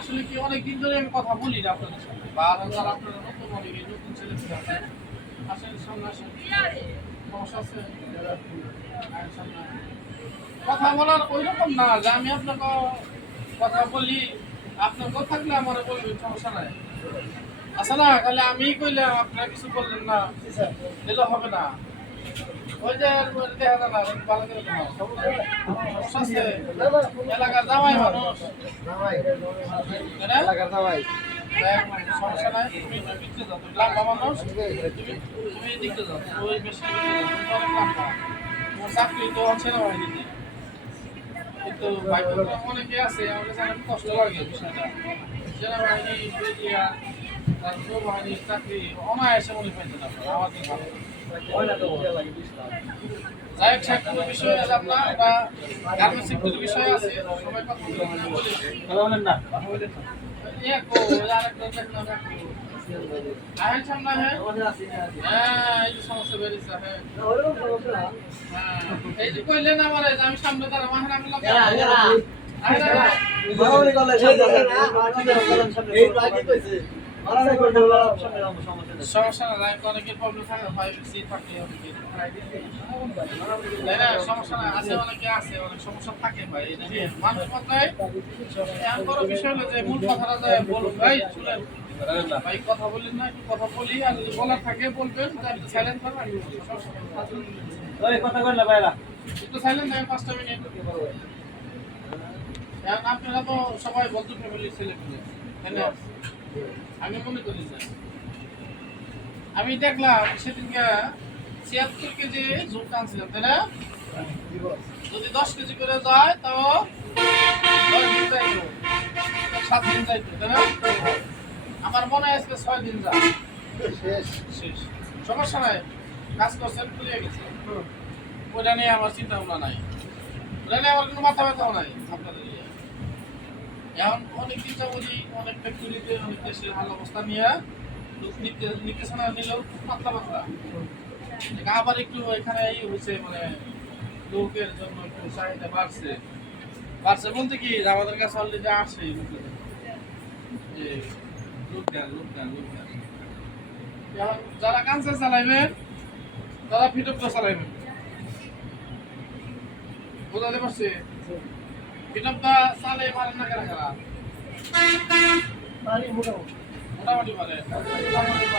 আসলে কি অনেক দিন ধরে আমি কথা বলি না আপনাদের সাথে বা যারা আপনারা নতুন অনেকে নতুন ছেলে পেলে আছে আসেন সামনে আসেন সমস্যা আছে আয়েন সামনে। কথা বলার ওই রকম না যে আমি আপনাকে কথা বলি আপনাকেও থাকলে আমার বলবেন সমস্যা নাই আচ্ছা না তাহলে আমি কইলাম আপনারা কিছু বললেন না দিলে হবে না ওই যে দেখা যায় না ভালো করে তোমার সমস্যা আছে এলাকার জামাই মানুষ এলাকার সবাই সমস্যা নাই তুমি দিকতে যাও তুমি লাম্বা মানুষ তুমি দিকতে যাও ওই বেশি দিকতে যাও তুমি অনেক লাম্বা তোমার চাকরি তো সেনাবাহিনীতে কিন্তু বাইক অনেকে আছে আমার কাছে অনেক কষ্ট লাগে বিষয়টা সেনাবাহিনী মিডিয়া তারপর বাহিনীর চাকরি অনায়াসে মনে পাইতে না আমার দিকে ভালো যাই হোক চাকরির বিষয়ে যাব না বা গার্মেন্টস সেক্টরের বিষয়ে আছে সবাই কথা বলি বলেন না একো আরেকটা দেখলাম আহেন সামনে হ্যাঁ এই যে সমস্যা বেরিয়েছে হ্যাঁ এই যে কইলেন আমারে যে আমি সামনে দাঁড়া মাহের আমি লাগে সমস্যা না অনেকের প্রবলেম থাকে ফাইভ সি থাকে সমস্যা না আছে অনেকে আছে অনেক সমস্যা থাকে ভাই মানুষ মাত্রায় এমন বড় বিষয় হলো যে মূল কথাটা যায় বলুন ভাই শুনেন ভাই কথা বলেন না একটু কথা বলি আর যদি বলার থাকে বলবেন আমি সাইলেন্ট করবেন কথা কর না ভাইরা একটু সাইলেন্ট থাকেন 5টা মিনিট এখন আপনারা তো সবাই বন্ধু ফ্যামিলির ছেলে পেলে তাই না আমি মনে করি যে আমি দেখলাম সেদিনকে 76 কেজি জোর টানছিলাম তাই না যদি 10 কেজি করে যায় তাও 10 দিন যাইতো 7 দিন যাইতো তাই না আমার মনে হয় আজকে 6 দিন যায় শেষ সমস্যা নাই কাজ করছেন খুলে গেছে ওটা নিয়ে আমার চিন্তা ভাবনা নাই ওটা নিয়ে আমার কোনো মাথা ব্যথাও নাই আপনাদের এখন অনেক দিন যাবি অনেক ফ্যাক্টরিতে অনেক দেশের হাল অবস্থা নিয়ে নির্দেশনা নিল পাতলা পাতলা আবার একটু এখানে এই হয়েছে মানে লোকের জন্য একটু চাহিদা বাড়ছে বাড়ছে বলতে কি আমাদের কাছে অলরেডি আসে যে লোকদান যারা কাঁচা চালাইবেন তারা ফিটপটা চালাইবেন বোঝাতে পারছি ফিটপটা চালে পারেন না কেন খারাপ মোটামুটি পারে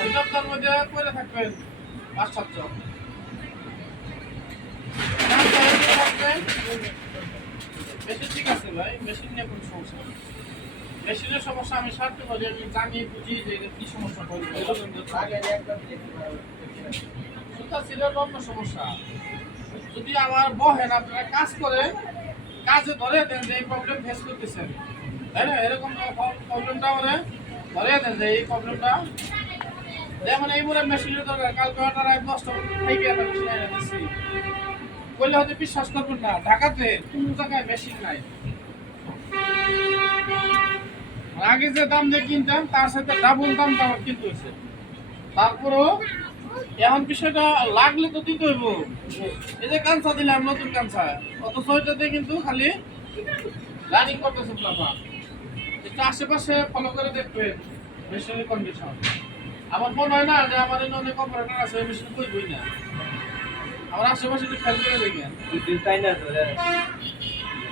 ফিটপটার মধ্যে করে থাকবেন 5-7 জন মেশিন ঠিক আছে ভাই মেশিন নিয়ে কোনো সমস্যা নেই মেশিনের সমস্যা আমি সারতে পারি আমি জানি বুঝি যে কি সমস্যা করবে সুতা ছিল অন্য সমস্যা যদি আমার বহেন আপনারা কাজ করে কাজে ধরে দেন যে এই প্রবলেম ফেস করতেছেন তাই না এরকম প্রবলেমটা মানে ধরে দেন যে এই প্রবলেমটা যেমন এই বলে মেশিনের দরকার কালকে অর্ডার 10টা থেকে একটা মেশিন এনে দিচ্ছি বললে হয়তো বিশ্বাস করবেন না ঢাকাতে কোন জায়গায় মেশিন নাই আগে যে দাম দিয়ে কিনতাম তার সাথে ডাবল দাম আমার কিনতে হয়েছে তারপরও এখন বিষয়টা লাগলে তো দিতে হইব এই যে কাঁচা দিলাম নতুন কাঁচা অথচ ওইটাতে কিন্তু খালি রানিং করতেছে প্লাফা একটু আশেপাশে ফলো করে দেখবেন মেশিনের কন্ডিশন আমার মনে হয় না যে আমার এখানে অনেক অপারেটর আছে মেশিন কইবই না আমার আশেপাশে একটু খেয়াল করে দেখেন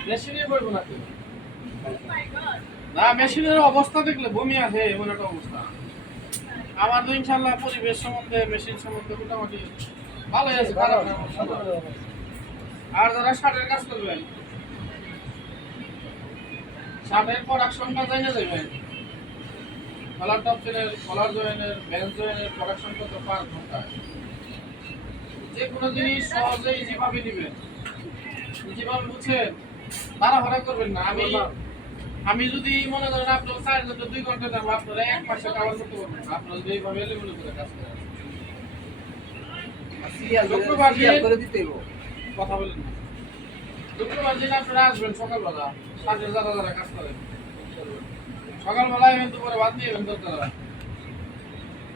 মেশিনে বলবো না না মেশিনের অবস্থা দেখলে বমি আসে এমন একটা অবস্থা আমার তো ইনশাল্লাহ পরিবেশ সম্বন্ধে মেশিন সম্বন্ধে মোটামুটি ভালোই আছে খারাপ না আর যারা শার্টের কাজ করবেন শার্টের প্রোডাকশনটা জানিয়ে দেবেন কলার টপসের কলার জয়েনের বেঞ্চ জয়েনের প্রোডাকশন কত পার ঘন্টায় যে কোনো জিনিস সহজে ইজিভাবে নেবেন ইজিভাবে বুঝছেন তাড়াহুড়া করবেন না আমি যদি মনে করেন আপনার 4 ঘন্টা 2 ঘন্টা দেবো আপনারা 1 মাসে কাভার করতে পারবেন আপনারা যদি এইভাবে এলোমেলো করে কাজ করেন সিরিয়াল করে দিতে হইব কথা বলেন না শুক্রবার দিন আপনারা আসবেন সকালবেলা সাথে যারা কাজ করেন সকালবেলায় কিন্তু পরে বাদ দিয়ে তারা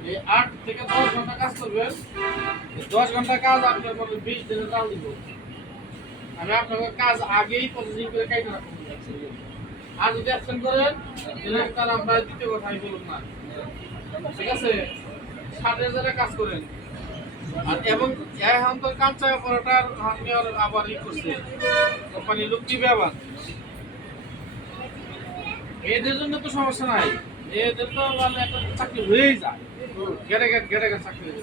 এই 8 থেকে 10 ঘন্টা কাজ করবেন 10 ঘন্টা কাজ আপনার পরে 20 দিনে চাল দিব আমি আপনাকে কাজ আগেই প্রসেসিং করে কাইটা রাখবো আর যদি অ্যাবসেন্ট করেন তাহলে তার আমরা দ্বিতীয় কথাই বলুন না, ঠিক আছে? 60,000 কাজ করেন আর এবং এখন তো কাঁচা পরোটার আবার ই করছে কোম্পানি লোক দিবে আবার, এদের জন্য তো সমস্যা নাই, এদের তো মানে একটা চাকরি হয়েই যায়, গেটে চাকরি হয়ে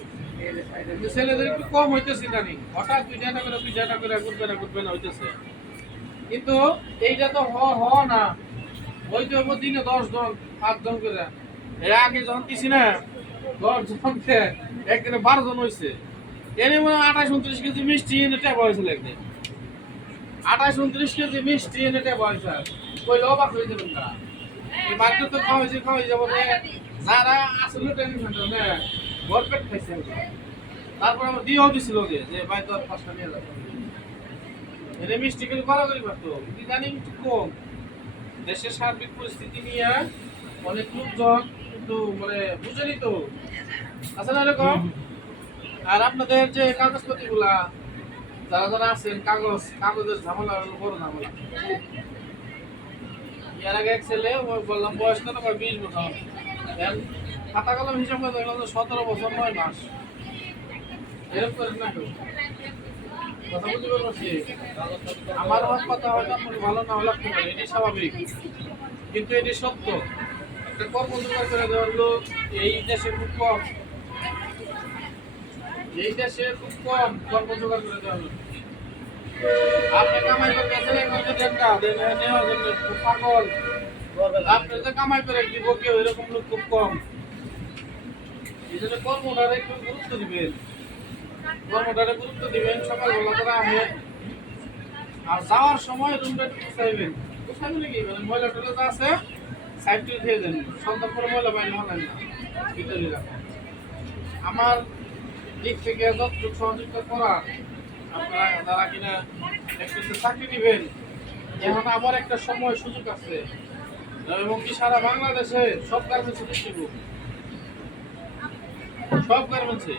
যায়। কিন্তু ছেলেদের একটু কম হইতেছে জানি, হঠাৎ 2টা করে ঘুরবে না হইতেছে। কিন্তু এইটা তো না, হইতে হইব দিনে 10 জন 5 জন করে। এর আগে যখন দিছি না 10 জনকে একদিনে 12 জন হয়েছে, এনে মনে 28-29 কেজি মিষ্টি এনে টেবা হয়েছিল একদিন, 28-29 কেজি মিষ্টি এনে টেবা হয়েছে, কইলে অবাক হয়ে যাবেন না। এই মার্কেট তো খাওয়াই যাবো, যারা আসলে টেনশন না ভরপেট খাইছে। তারপর আমার দিয়েও দিছিল যে ভাই তোর 5টা নিয়ে যাবো, এনে মিষ্টি করে করি পারতো, কি জানি একটু কম। দেশের সার্বিক পরিস্থিতি নিয়ে অনেক লোকজন কিন্তু মানে বুঝেনি তো, আছে না এরকম? আর আপনাদের যে কাগজপত্র গুলা যারা আছেন, কাগজের ঝামেলা হলো বড় ঝামেলা। এর আগে এক ছেলে বললাম বয়স কত, 20 বছর, খাতা কলম হিসাব করে দেখলাম 17 বছর 9 মাস। এরকম করেন না কেউ, কথা বুঝতে পারছি। আমার কথা হয়তো আপনার ভালো না হলে এটি স্বাভাবিক, কিন্তু এটি সত্য। একটা কর্ম জোগাড় করে দেওয়ার লোক এই দেশে খুব কম, কর্ম জোগাড় করে দেওয়ার লোক। আপনি কামাই করে গেছেন নেওয়ার জন্য খুব পাগল, আপনি যে কামাই করে দিব কেউ এরকম লোক খুব কম। এই জন্য কর্মটারে একটু গুরুত্ব দিবেন, সকালবেলা করে আহেন আর যাওয়ার সময় রুমটা একটু গুছাইবেন নাকি, মানে ময়লা টয়লা যা আছে সাইড করে দিয়ে দেন, সন্ধ্যার পরে ময়লা বাইরে হলেন না, ভিতরে রাখেন। আমার দিক থেকে যতটুকু সহযোগিতা করা, আপনারা যারা কিনা একটু চাকরি দিবেন, এখন আবার একটা সময় সুযোগ আছে, এবং কি সারা বাংলাদেশে সব গার্মেন্টসে ডিস্ট্রিবিউট, সব গার্মেন্টসে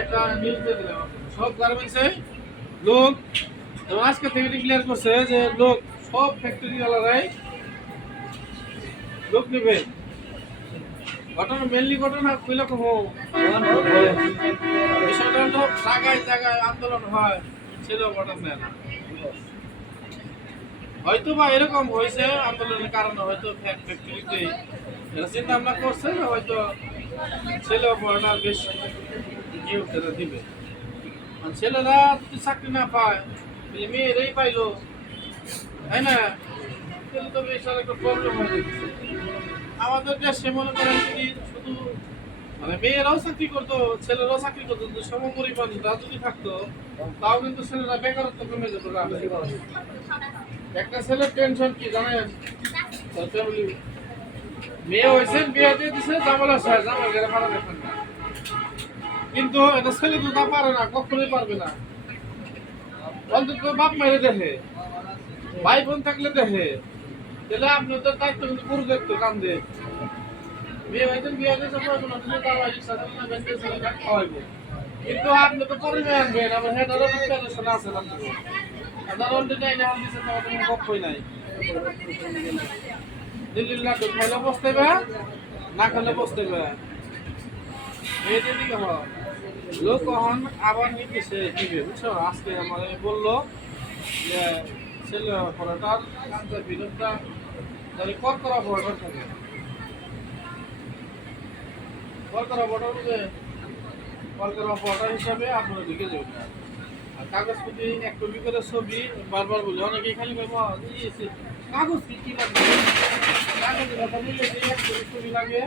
একটা নিউজ দিয়ে দিলাম, সব গার্মেন্টসে লোক এবং আজকে থেকে ডিক্লেয়ার করছে যে লোক সব ফ্যাক্টরি ওয়ালারাই লোক নেবে। ঘটনা কইলে কম বিষয়টা হলো জায়গায় আন্দোলন হয়, সেটাও ঘটনা নেয় না। হয়তো বা এরকম হয়েছে আন্দোলনের কারণে, হয়তো ফ্যাক্টরিতে এরা চিন্তা ভাবনা করছে যে হয়তো ছেলে পড়াটা বেশ দিবে। ছেলেরা যদি চাকরি না পায়, মেয়েরাই পাইলো, তাই না? তাহলে তো বেশ একটা প্রবলেম হয়ে যাচ্ছে। আমাদের দেশে মনে করেন যদি শুধু মানে মেয়েরাও চাকরি করতো, ছেলেরাও চাকরি করতো, সম পরিমাণ যদি থাকতো, তাও কিন্তু ছেলেরা বেকারত্ব কমে যেত। একটা ছেলের টেনশন কি জানেন, মেয়ে হয়েছে, বিয়ে দিয়ে দিচ্ছে, জামালা শেষ, জামাল গেলে পারা দেখেন না। কিন্তু এটা ছেলে তো তা পারে না, কখনোই পারবে না। অন্তত বাপ মেরে দেখে, ভাই বোন থাকলে দেখে, তাহলে আপনাদের দায়িত্ব কিন্তু পুরো দেখতো কান্দে। বিয়ে হয়েছেন, বিয়ে হয়েছে, খাওয়াইবো, কিন্তু আপনি তো পরিচয় আনবেন, আবার হেটারও প্রিপারেশন আছে আপনাদের। আপনার অলরেডি নাই দিচ্ছে, তো কোনো পক্ষই নাই। দিল্লির লাড্ডু খাইলে বসতে হবে, না খেলে বসতে হবে। এইটা দিকে লোক কখন আবার নিতেছে দিবে, বুঝছো? আজকে আমার বললো যে ছেলে পড়াটার কান্তার বিরোধটা যদি কর করা পড়াটা থাকে, কর করা পড়াটা হিসাবে আপনারা ঢুকে যাবেন। আর কাগজপত্র এক কপি করে ছবি বারবার বলে, অনেকেই খালি কাগজ কি লাগবে, কাগজের কথা বললে এক কপি ছবি লাগে,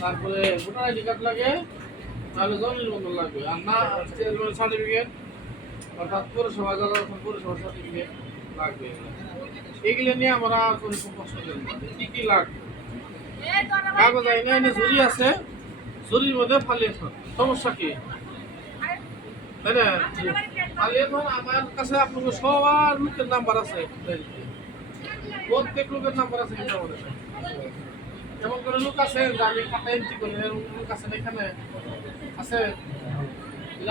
তারপরে ভোটার আইডি কার্ড লাগে, তাহলে জমির মতন লাগবে, আর না সার্টিফিকেট, অর্থাৎ পৌরসভা সার্টিফিকেট লাগবে। এগুলো নিয়ে আমরা কোনো সমস্যা নেই। কি লাগবে কাগজ আইনে এনে ঝুড়ি আছে, ঝুড়ির মধ্যে ফালিয়ে থাক, সমস্যা কি? তাই না? ফালিয়ে থাক। আমার কাছে আপনার সবার লোকের নাম্বার আছে, প্রত্যেক লোকের নাম্বার আছে কিন্তু আমাদের এমন করে লোক আছে যে আমি খাতা এন্ট্রি করি, লোক আছে এখানে আছে,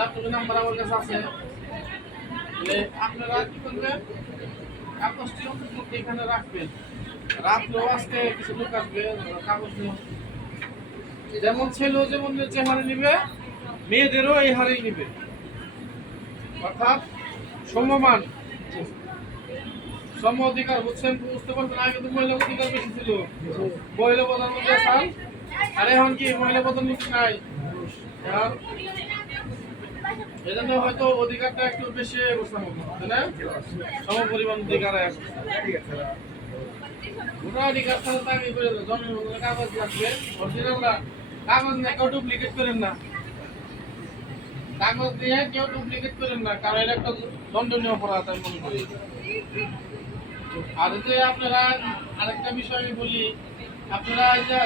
আপনার নাম্বার আমার কাছে আছে, তাহলে আপনারা কি করবেন, কাগজটি অন্তত এখানে রাখবেন। রাত্রেও আজকে কিছু লোক আসবে কাগজ নিয়ে, যেমন ছেলেও যেমন যে হারে নিবে, মেয়েদেরও এই হারেই নিবে, অর্থাৎ সমমান সম অধিকার। বুঝছেন, বুঝতে পারছেন? আগে তো মহিলা অধিকার বেশি ছিল, মহিলা প্রধান মধ্যে আসাম, আর এখন কি মহিলা প্রধান নীতি নাই। এখন এজন্য হয়তো অধিকারটা একটু বেশি উপস্থাপন তাই না, সম পরিমাণ অধিকার আছে। ওটা অধিকার ছাড়া তো আমি করে জমির কাগজ লাগবে, অরিজিনাল কাগজ নিয়ে কেউ ডুপ্লিকেট করেন না, কাগজ দিয়ে কেউ ডুপ্লিকেট করেন না, কারণ এটা একটা দণ্ডনীয় অপরাধ আমি মনে করি। আর যে আপনারা আরেকটা বিষয় আমি বলি, আপনারা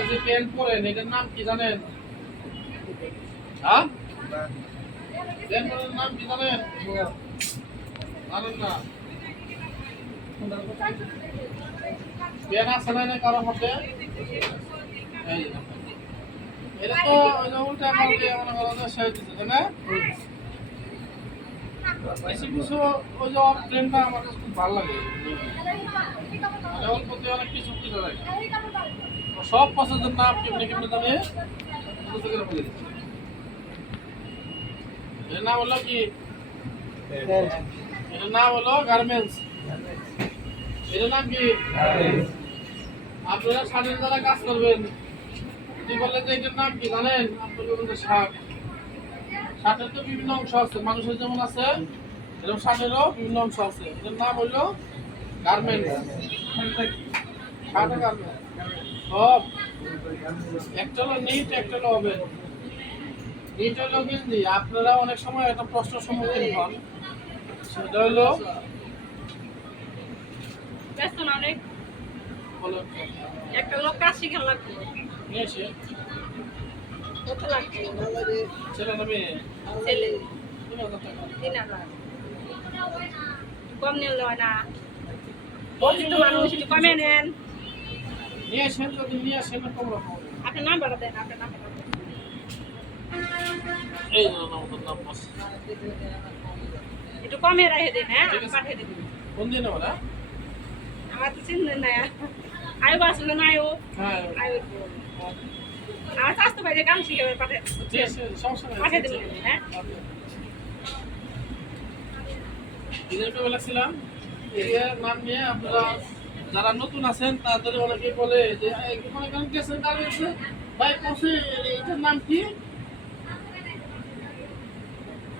যে প্যান্ট পরেন এটার নাম কি জানেন? হ্যাঁ, প্যান্ট পরের নাম কি জানেন? জানেন না? প্যান্ট আছে না কারো হাতে? এই এটা তো উল্টা পাল্টে মনে করেন সহায় দিচ্ছে তাই না? কিছু কিছু ওই যে ট্রেনটা আমার কাছে খুব ভালো লাগে, মানে অল্পতে অনেক কিছু কিছু লাগে, সব পছন্দের নাম কেমনি কেমনি জানে বলে দিচ্ছে। এর নাম হলো কি? এটার নাম হলো গার্মেন্টস। এটার নাম কি? আপনারা শার্টের দ্বারা কাজ করবেন, যদি বললেন যে এটার নাম কি জানেন, আপনাদের বলতে শার্ট। শার্টের তো বিভিন্ন অংশ আছে, মানুষের যেমন আছে এরকম শার্টেরও বিভিন্ন অংশ আছে, এটার নাম হলো গার্মেন্টস। শার্ট গার্মেন্টস সব একটা হলো নিট, একটা হলো হবে। নিট হলো কিন্তু আপনারা অনেক সময় একটা প্রশ্নের সম্মুখীন হন, সেটা হলো অনেক বলো একটা লোক কাজ শিখে লাগবে, নিয়ে এসে কত লাগবে? ছেলে না মেয়ে? ছেলে 3,000 টাকা। 3,000 কম নিল না, বলছি তো মানুষ একটু কমে নেন। নিয়ে আসেন, যদি নিয়ে আসেন কম রকম আপনার নাম্বারটা দেন, আপনার নাম্বারটা এই নাম বস একটু কমে রেখে দিন। হ্যাঁ, ঠিক আছে। পাঠিয়ে দিন। কোন দিন ওরা? আমার তো চিন্তা নাই, আয়ু আসলে না আয়ু হ্যাঁ আয়ু আমার স্বাস্থ্য বাইরে কাম শিখে পাঠিয়ে ঠিক আছে, সমস্যা নেই। পাঠিয়ে দিন। হ্যাঁ, ঈদের বেলা ছিলাম, এরিয়ার নাম নিয়ে আপনারা যারা নতুন আছেন তাদের অনেকে বলে যে মনে করেন গেছেন কারো কাছে, ভাই কষে এটার নাম কি?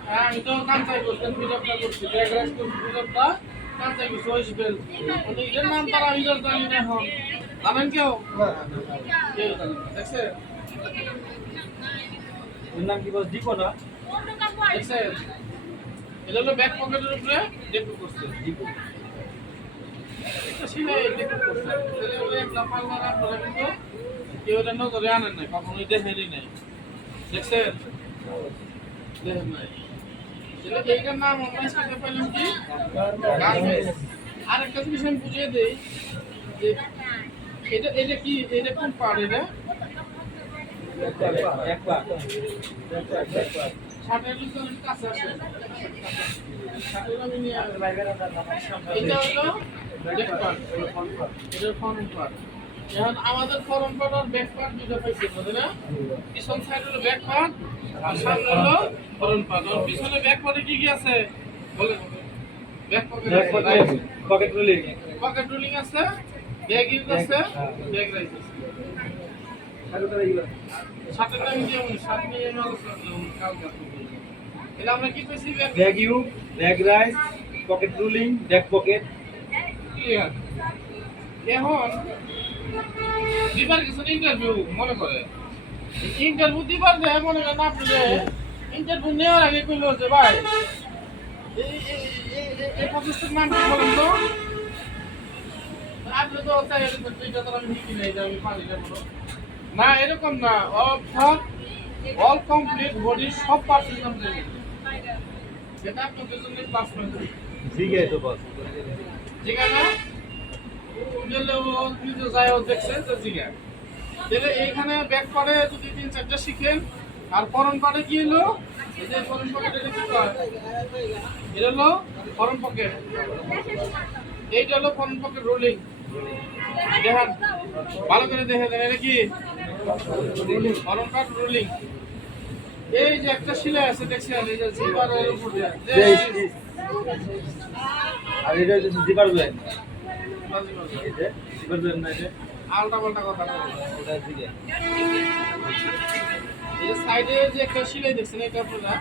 হ্যাঁ, আমি তো কাঞ্চাই করছেন, বিজবটা করছি, ব্যাগরাজ করছি, বিজবটা কাঞ্চাই করছি, ওয়েস্ট বেল। এটার নাম তারা বিজব জানি না এখন, জানেন কেউ? কেউ জানেন না, দেখছেন? ওর নাম কি বল দীপো না? দেখছেন? এটা হলো ব্যাক পকেটের উপরে ডেকো করছে। এটা সিলাই ডেকো করছে। এটা হলো একটা পাল্লা আপনারা কিন্তু কেউ এটা নজরে আনেন নাই, কখনোই দেখেনই নাই। দেখছেন? দেখেন নাই। তাহলে এইটার নাম আমরা স্কুলে পেলাম কি? গার্মেন্টস। আরেকটা জিনিস আমি বুঝিয়ে দিই যে এটা কি, এটা কোন পার্ট? এটা একবার শার্টের ভিতরে কাছে আসে, শার্টের আমি নিয়ে এটা হলো ব্যাক পার্ট, এটা ফ্রন্ট পার্ট। এখন আমাদের ফ্রন্ট পার্ট আর ব্যাক পার্ট দুটো পাইছি বুঝলেন না? পিছন সাইড হলো ব্যাক পার্ট আর সামনে হলো ফ্রন্ট পার্ট। আর পিছনে ব্যাক পার্টে কি কি আছে বলেন? ব্যাক পকেট আছে, পকেট রুলিং পকেট রুলিং আছে, ব্যাগ ইউজ আছে, ব্যাগ রাইজ আছে। সাথে আমি যে সাথে নিয়ে আমি আলোচনা করলাম কালকে। এটা আমরা কি পেয়েছি? Bag you, bag rice, pocket ruling, back pocket. Clear. এখন দিবার কিছু ইন্টারভিউ মনে করে, ইন্টারভিউ দিবার যে মনে করেন আপনি যে ইন্টারভিউ নেওয়ার আগে কইলো যে ভাই এই প্রসেসটার নাম কি বলেন তো? আপনি তো চাই দুইটা তো আমি শিখি নাই, আমি পারি না বলো না, এরকম না। অর্থাৎ অল কমপ্লিট বডির সব পার্টস নাম দেবেন, সেটা আপনাদের জন্য প্লাস পয়েন্ট। ঠিক আছে তো বস। ঠিক আছে না? গেলে ও নিজে যায়, ও দেখছে যে জিগা তাহলে এইখানে ব্যাক পারে যদি 3-4টা শিখেন, আর ফরন পারে কি হলো এই যে ফরম পকেট এটা কি কয়? এটা হলো ফরম পকেট। এইটা হলো ফরম পকেট রোলিং। দেখেন ভালো করে দেখে দেন এটা কি ফরম পকেট রোলিং। এই যে একটা শিলা আছে দেখছেন এই যে জিপারের উপরে আর এটা হচ্ছে জিপার ব্যাগ এই যে জিপার ব্যাগ না এটা আলটা পাল্টা কথা বলে। ওটা দিকে এই যে সাইডে যে একটা শিলাই দেখছেন এটা আপনারা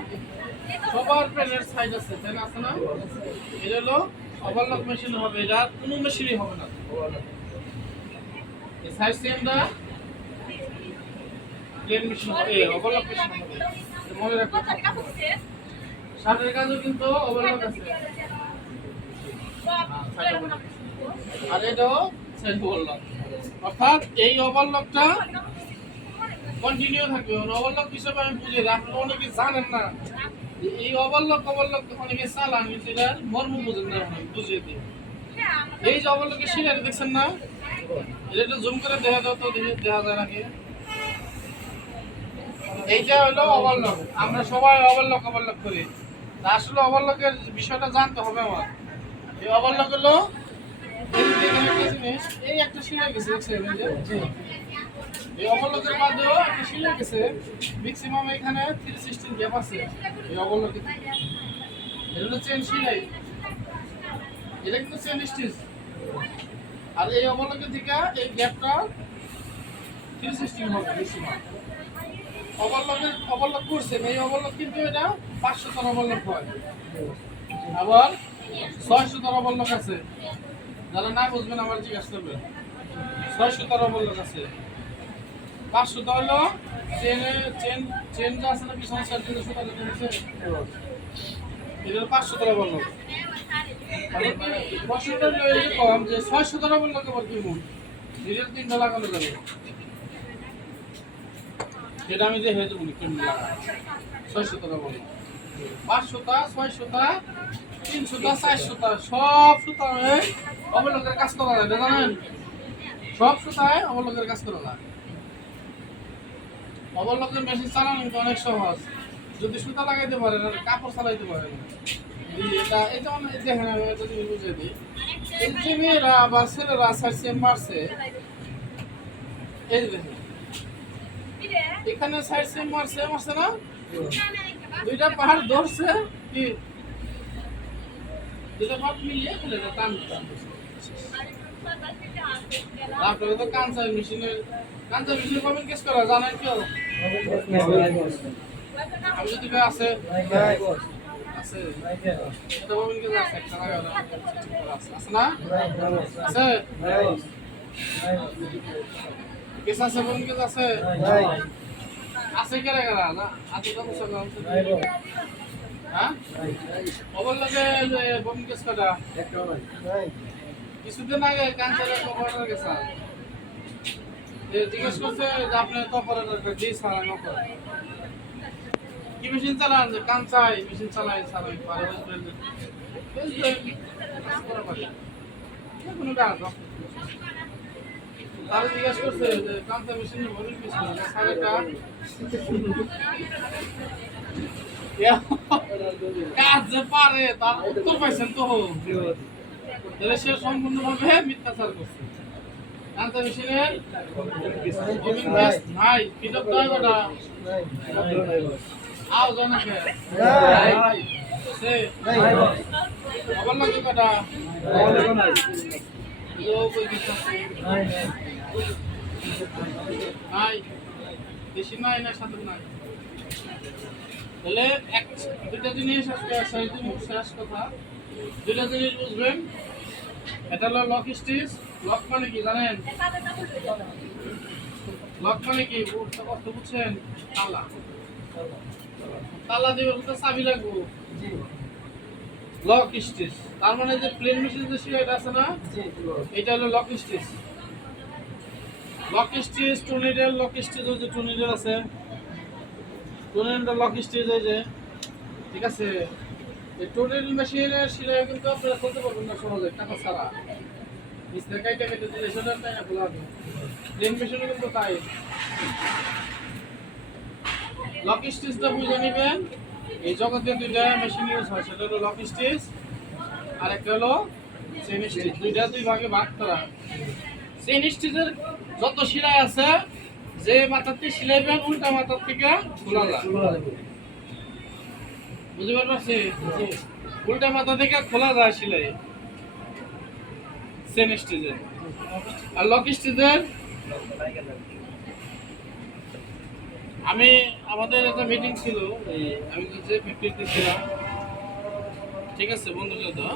সবার প্যানের সাইড আছে তাই না আছে না? এটা হলো ওভারলক মেশিন হবে এটা কোনো মেশিনই হবে না। এই সাইড সেমটা প্লেন মেশিন হবে ওভারলক মেশিন হবে। এটা মনে রাখবেন। শার্টের কাজও কিন্তু ওভারলক আছে। আর এটাও সাইড ওভারলক। অর্থাৎ এই ওভারলকটা কন্টিনিউ থাকবে। ওভারলক হিসেবে আমি বুঝি আপনারা অনেকে জানেন না এই ওভারলক অনেকে চালান কিন্তু এটার মর্ম বুঝেন না এখন বুঝিয়ে দিই। এই যে ওভারলকের শিলাটা দেখছেন না এটা একটু জুম করে দেখা দাও তো দেখে দেখা যায় নাকি। এইটা হলো ওভারলক। আমরা সবাই ওভারলক করি। তা আসলে ওভারলকের বিষয়টা জানতে হবে আমার। এই ওভারলক হলো এই যে এখানে একটা জিনিস এই একটা শিলা গেছে দেখছেন এই যে এই ওভারলকের মধ্যেও একটা শিলা গেছে ম্যাক্সিমাম এখানে 316 গ্যাপ আছে এই ওভারলকে। এটা হলো চেন শিলাই। এটা কিন্তু চেন স্টিচ। আর এই ওভারলকের থেকে এই গ্যাপটা 316 হবে ম্যাক্সিমাম। ওভারলক করছে এই ওভারলক কিন্তু এটা 500 টার ওভারলক হয়। আবার 600 টার ওভারলক আছে। যারা না বুঝবেন আবার জিজ্ঞাসা করবেন। 600 টার ওভারলক আছে। 500 টা হলো চেন যা আছে না পিছনে সাইড থেকে সুতা দিতে হচ্ছে এটা 500 টার ওভারলক। মানে 500 টার এরকম যে 600 টার ওভারলক আবার কি মূল নিজের 3টা লাগানো যাবে। এটা আমি দেখে দেবো কেমন লাগা 600 টাকা বলি 500 টা 600 টা 300 টা 400 টা সব সুতায় অবলকের কাজ করা যায় জানেন সব সুতায় অবলকের কাজ করা যায়। অবলকের মেশিন চালানো কিন্তু অনেক সহজ যদি সুতা লাগাইতে পারেন আর কাপড় চালাইতে পারেন। এটা এটা মানে দেখেন আমি যদি বুঝিয়ে দিই এই যে মেয়েরা বা ছেলেরা সাইড মারছে এই দেখেন এখানে সাইড সেম মারছে না দুইটা পাহাড় ধরছে কি দুইটা পাহাড় মিলিয়ে ফেলে টান আপনারা তো কাঁচা মেশিন পাবেন কেস করা জানেন কেউ আমি যদি আছে আছে তো পাবেন কেস আছে একটা আছে না আছে কেস আছে পাবেন কেস আছে আছে কেরা কেরা না আছে তো মুসলমান হ্যাঁ খবর লাগে বমি কেস করা কিছুদিন আগে ক্যান্সারে খবর গেছে জিজ্ঞেস করছে যে আপনি তো পরে জি সারা নকর কি মেশিন চালান যে কাঞ্চাই মেশিন চালাই পারে কোনো কাজ তারা জিজ্ঞেস করছে যে কাঞ্চা মেশিন বলি সাড়েটা কাজ যে পারে তার উত্তর পাইছেন তো তাহলে সে সম্পূর্ণভাবে মিথ্যাচার করছে। কাঞ্চা মেশিনের নাই কিতাব তো বেটা আও জানাকে সে আবার লাগে বেটা নাই বেশি নাই না সাথে নাই তাহলে দুটা জিনিস শেষ কথা দুটা জিনিস বুঝবেন এটা হলো লক স্টিচ লক মানে কি জানেন লক মানে কি অর্থ বুঝছেন তালা তালা দিবে বলতে চাবি লাগবো লক স্টিচ তার মানে যে প্লেন মেশিন যে সেটা আছে না এটা হলো লক স্টিচ টর্নেডোর লক স্টিচ ওই যে টর্নেডোর আছে টর্নেডোর লক স্টিচ এই যে ঠিক আছে এই টর্নেডো মেশিনের সেলাই কিন্তু আপনারা খুলতে পারবেন না সহজে টাকা ছাড়া মিস্ত্রি কাইটা কেটে দিলে সেটা তাই না খোলা হবে প্লেন মেশিনও কিন্তু তাই লক স্টিচটা বুঝে নেবেন এই জগতে দুইটা মেশিন ইউজ হয়, সেটা হলো লক স্টিচ আর একটা হলো চেন স্টিচ। দুইটা দুই ভাগে ভাগ করা। চেন স্টিচের যত সেলাই আছে, যে মাথাতে সেলাইবেন উল্টা মাথার থেকে খোলা যায়। বুঝতে পারছি? উল্টা মাথা থেকে খোলা যায় সেলাই চেন স্টিচের। আর লক স্টিচের আমাদের একটা মিটিং ছিল, আমি যে ফ্যাক্টরিতে ছিলাম, ঠিক আছে বন্ধুদের তো